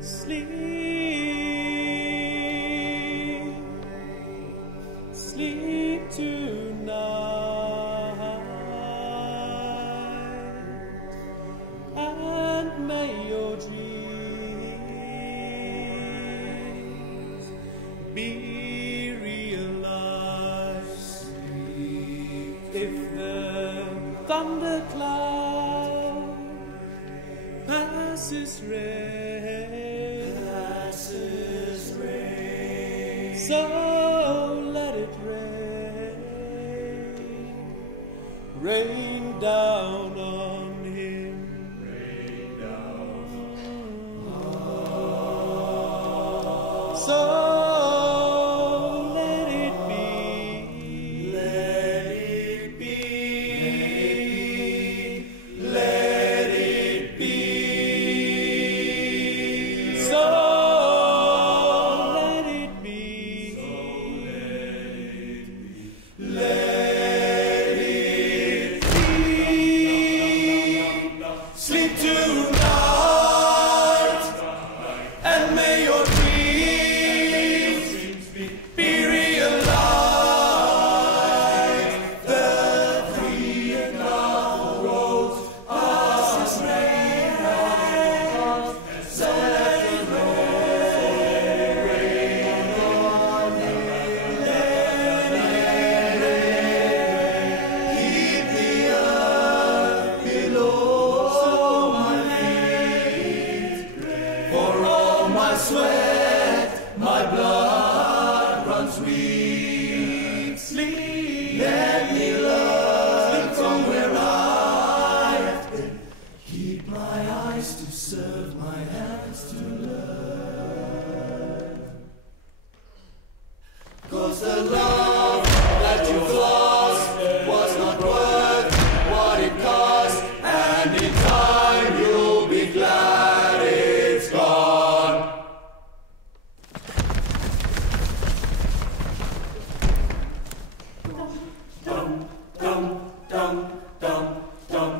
Sleep, sleep tonight, and may your dreams be realized. If the thundercloud passes rain, so let it rain down on him. So let it be, let it be, let it be. So let it be, let it be. Sleep tonight, and may your dreams be realized. The free and long road passes rain, so let it rain on him. Let it rain. Keep the earth below my feet, for all my sweat, my blood runs weak. Sleep, let me learn from where I have been. Keep my eyes to serve, my hands to learn. 'Cause the love that you've lost was not worth what it cost, and in time you'll be glad it's gone. Dum dum dum dum dum dum.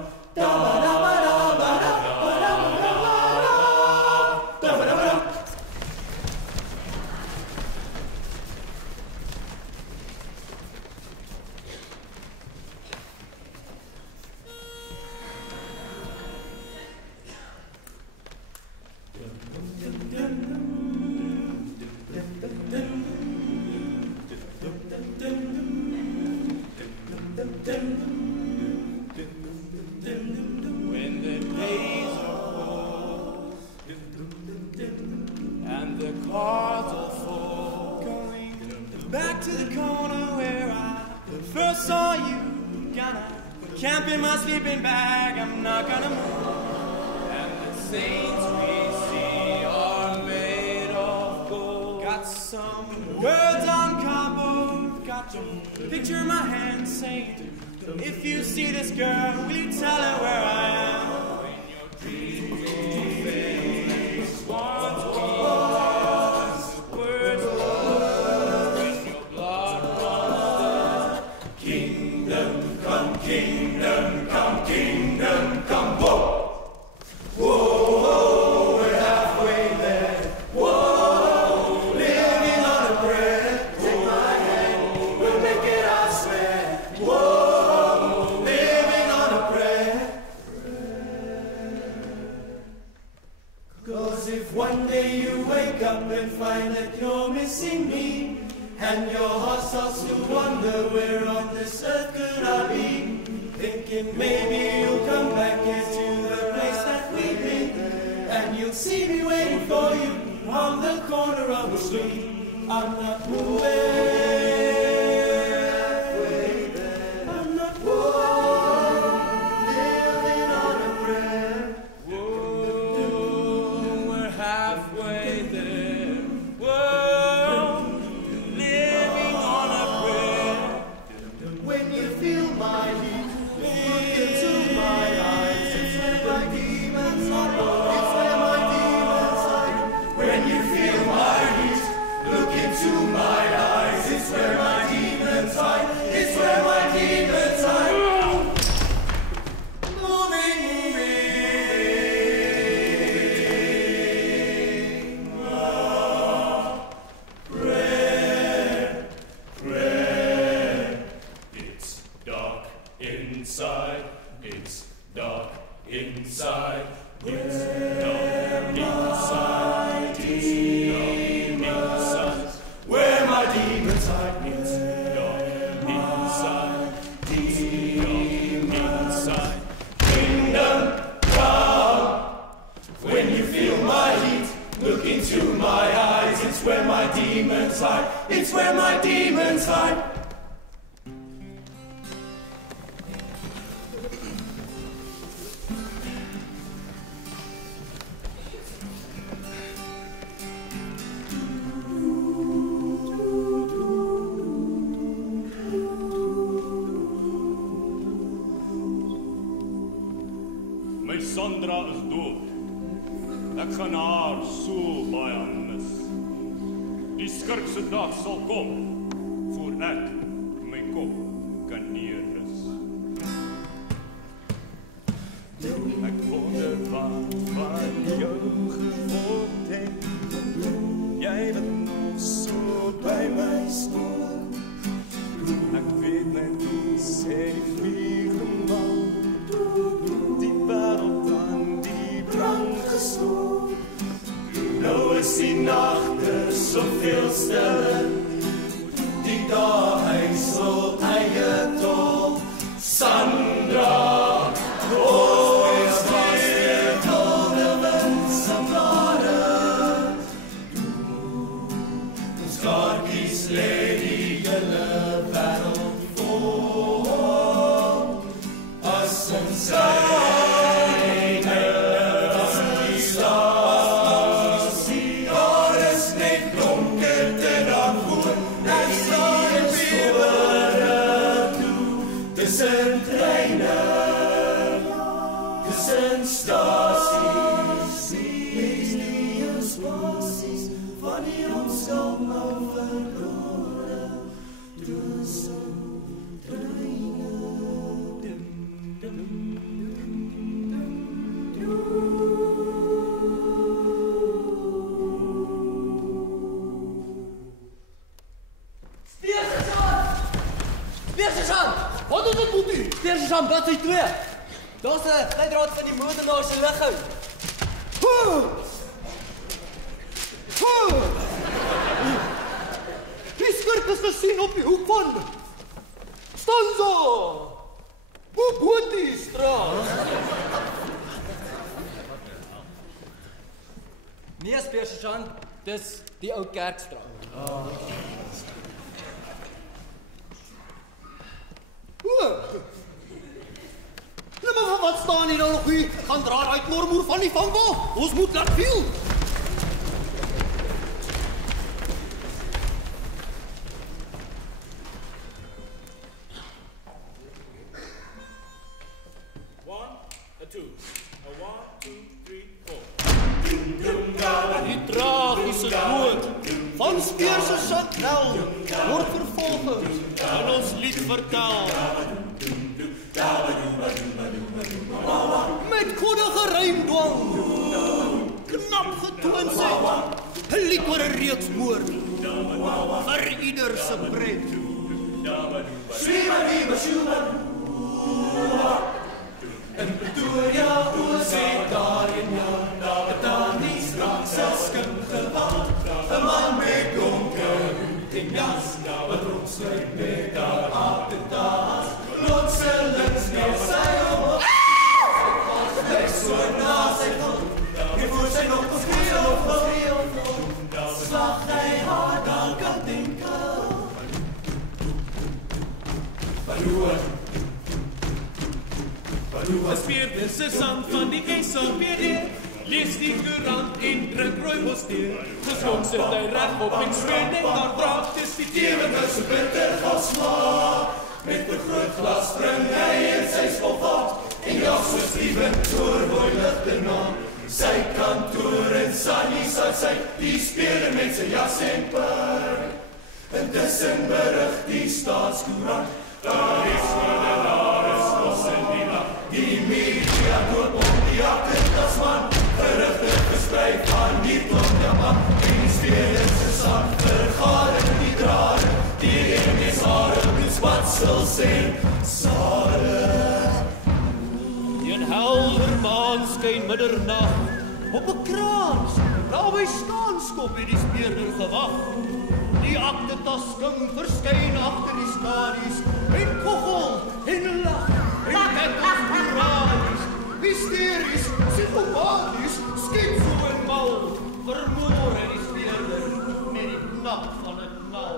When the days are cold and the cards are full, going back to the corner where I first saw you, gonna camp in my sleeping bag, I'm not gonna move. And the saints we see are made of gold. Got some words on cardboard, got your picture in my hand saying, if you see this girl, will you tell her where I am? When your dreams will fade, once we lost words, when your blood runs, kingdom come, kingdom come, kingdom come, whoa! Whoa, we're halfway there. Whoa, living on a prayer. Take my hand, we'll make it, I swear. Whoa, living on a prayer. 'Cause if one day you wake up and find that you're missing me, and your heart starts to wonder where on this earth could I be, thinking maybe you'll come back here to the place that we've been, and you'll see me waiting for you on the corner of the street. I'm not moving. my demons hide. It's where my demons hide. My Sandra is dood. Ek gaan haar so baie mis. Die skurkse dag sal kom, voor ek my kop kan neerrus. Ek wonder wat van jou geword het. Jy wat nog so by my staan. Ek weet net hoe sê die vliegenbal. Die wêreld aan die brand gestoor. Nou is die nagte soveel stiller. Die dae huisel eie tol. Sandra, ons weer tolde wind se blare. Ons kaartjies lê die hele wêreld vol. As ons Sergeant, wat is 2? Daar's 'n leidraad van die moordenaar se ligging. Die skurk is gesien op die hoek van Stanza. Bobotie-straat. Nee, Sergeant, dis die ou Kerkstraat. Maar wat staan hier nou nog hier? Gaan draai uit mormoer van die vangwa. Ons moet laat viel. Die tragiese dood van Speer se Chanel word vervolgens in ons lied vertel. Met koddige rymdwang, knap getoon sê, 'n lied oor 'n reeks moord, vir ieder se pret. In Pretoria, oorseek daar in jou, betaan die straat se skip gewaar. 'n man met donker hoed en jas, wat rondsluit met haar aaptetas. Plotselings neer sy op, lyk so na sy kop. Nie voel sy nog geskreeuw of slag hy haar dan kan denken. As Speerder se sang van die SAPD, lees die koerant en drink rooibos tee. Gesond sit hy reg op en swem net daar draag, dis die tee wat nou so bitter gaan smaak. Met 'n groot glas bring hy in sy skofvat, en ja, so Steven Toorboy lig te naam. Sy kantoor in Sunny Southside, die Speerder met sy jas en purk. Intussen berig die Staatskoerant, daar is moordenaar is los in die nacht. Die media doop op die agterkasman, gerugte versprei van die klokjaman. En die Speerder se sak vergader die drade, die MS'are bloedspatsels en sade. Een helder maan skyn middernag, op 'n kraans, daar by Staanskop het die Speerder gewag. Die aktetas sking verskyn agter die skadies, en koggel en lag, en kettels moralies, hysteries, psychopathies, schizo en mal, vermoor en die Speerder met die nag van 'n knal.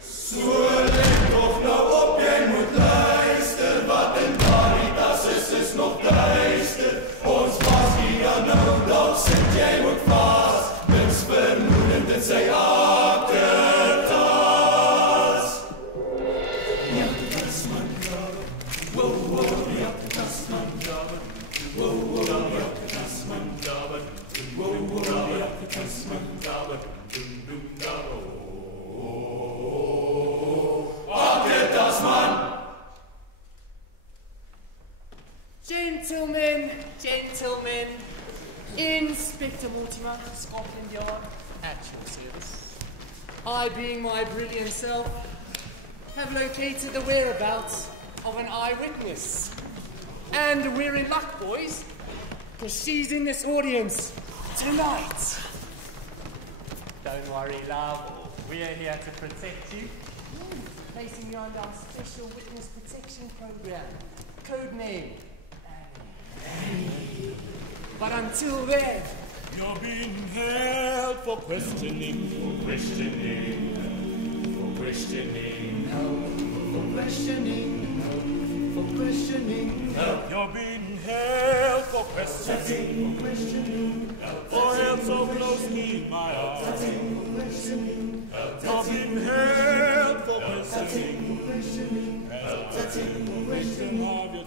So let toch nou op, jy moet luister. Wat in Caritas is nog duister. Ons was hier nou, dalk sit jy ook vas. Niks vermoedend in sy akkertas. Ja, dis man jabber. Wow, wow, ja, dis man jabber. Wow, wow, ja, dis man jabber. Wow, wow, ja, dis man jabber. Dum, dum, jabber. Gentlemen, Inspector Mortimer, Scotland Yard, at your service. I, being my brilliant self, have located the whereabouts of an eyewitness. And we're in luck, boys, because she's in this audience tonight. Don't worry, love. We're here to protect you. Placing you under our special witness protection program. Codename Annie. But until then, You're being held for questioning, for questioning, for questioning. For questioning, for questioning. You're being held for questioning, For questioning, for held so closely in my arms. You're being held for questioning, question of your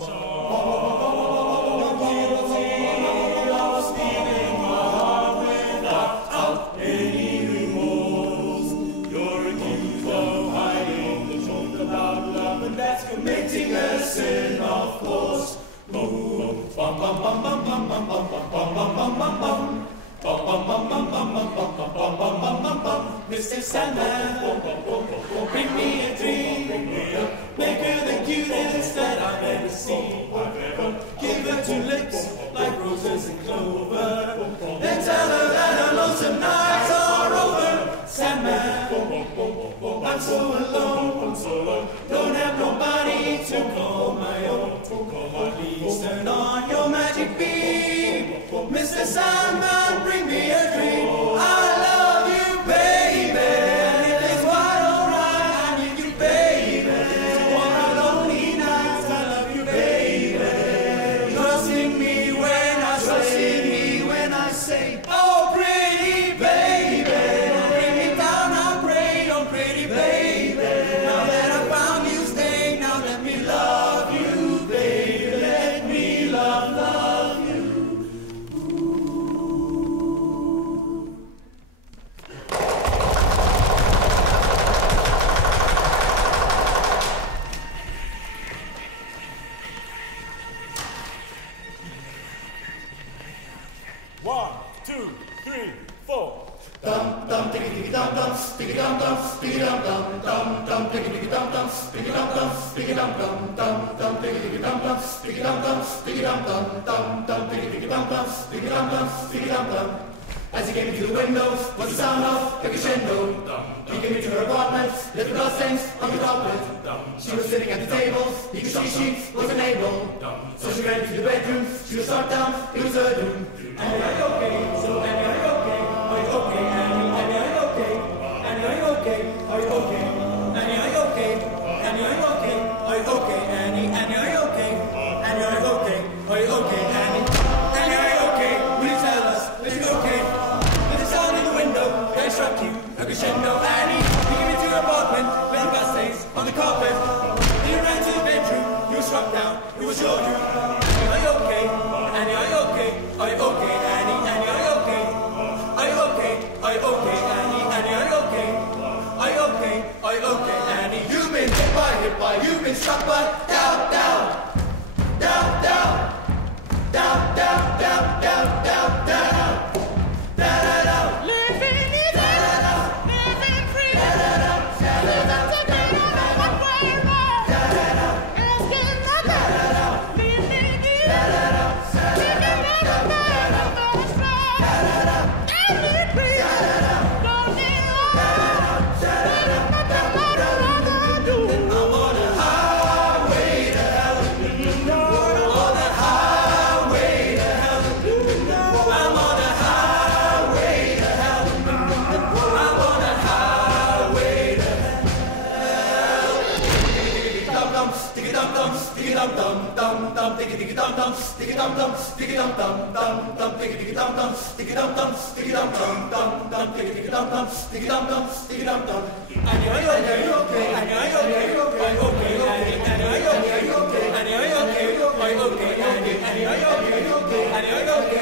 committing a sin, of course. Bum bum bum bum bum bum bum bum bum bum bum bum bum bum. Bum bum bum bum bum bum bum bum bum bum bum bum bum. Mr. Sandman, bring me a dream. Make her the cutest that I've ever seen. Give her 2 lips like roses and clover. Then tell her that her lonesome nights are over. Sandman, I'm so alone. Don't have nobody to call my own. Please turn on your magic beam. Mr. Sandman, bring me a dream. I love you, baby. And if it's quite alright, I need you, baby. On our lonely nights, I love you, baby. Trust in me when I say, oh, pretty baby. Bring me down, I pray, oh, pretty baby. Now that I found you, stay. Now let me love you, baby. Let me love you. One, two, three, four. Dum dum diggy dum dum diggy dum dum diggy dum dum dum dum diggy dum dum diggy dum dum diggy dum dum dum dum diggy dum dum diggy dum dum diggy dum dum dum dum diggy dum dum diggy dum dum diggy dum dum. As he came into the window, was the sound of a crescendo. He came into her apartment, little blood stains on the carpet. She was sitting at the table, he could see she was unable. So she ran into the bedroom, she was struck down, it was her doom. Annie, are you okay? So Annie, are you okay? Are you okay, Annie? Annie, are you okay? Annie, are you okay? Are you okay? Annie, are you okay? Annie, are you okay? Are you okay, Annie? Annie, are you okay? Annie, are you okay? Are you okay, Annie? Annie, are you okay? Will you tell us that you're okay? There's a sound in the window that struck you, a crescendo, Annie. You came into your apartment, little blood stains on the carpet. You ran to the bedroom, you were struck down, it was your doom. Are you okay? Annie, are you okay? Are you okay, Annie? Annie, are you okay? Are you okay? Are you okay, Annie? Annie, are you okay? Are you okay? Are you okay, Annie? You've been hit by, you've been struck by, down, down, down, down, down, down, down, down, down, down, down, down. Living is living free. Living to be another world. Asking nothing. Living is living in a world of strong. Living free. Don't need one. Living nothing but another do. I'm on a highway okay.